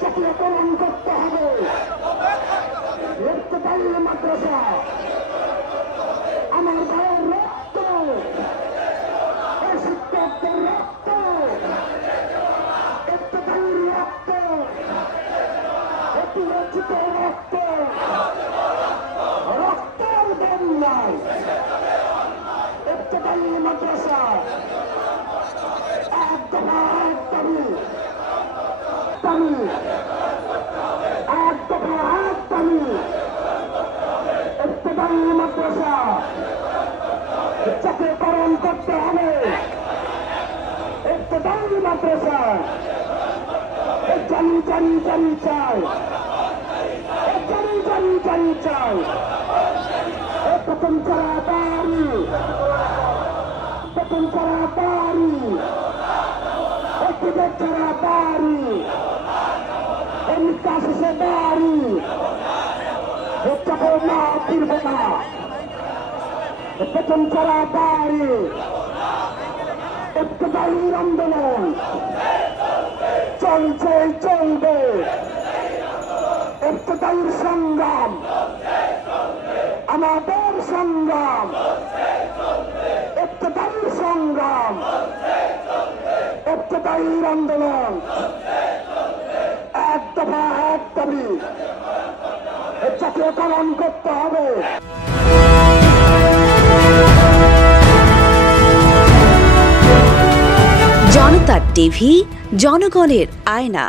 চক্রকরণ করতে হবে। মাদ্রাসা আমার ভাইয়ের রক্ত, শিক্ষকদের রক্ত, ইত্তেফাকের রক্ত, অতিরঞ্জিত রক্ত, রক্তের বন্যায় ইত্তেফাকের মাদ্রাসা এক দফা এক দাবি, এক দফা এক দাবি, ইত্তেফাকের মাদ্রাসা চক্রকরণ করতে হবে। ইত্তেফাকের মাদ্রাসা জানি জানি জানি চাই, জানি জানি জানি চাই। বেতন ছাড়া বাড়ি, বেতন ছাড়া বাড়ি, একটিদের ছাড়া বাড়ি, নিকাশ এসে বাড়ি, চাপে না ফিরবে না। বেতন ছাড়া বাড়ি, ইত্তেফাকের আন্দোলন চলছে চলবে। ইত্তেফাকের সংগ্রাম আমাদের সংগ্রাম, ইত্তেফাকের সংগ্রাম, ইত্তেফাকের আন্দোলন এক দফা এক দাবি, চক্রকরণ করতে হবে। জনতা টিভি, জনগণের আয়না।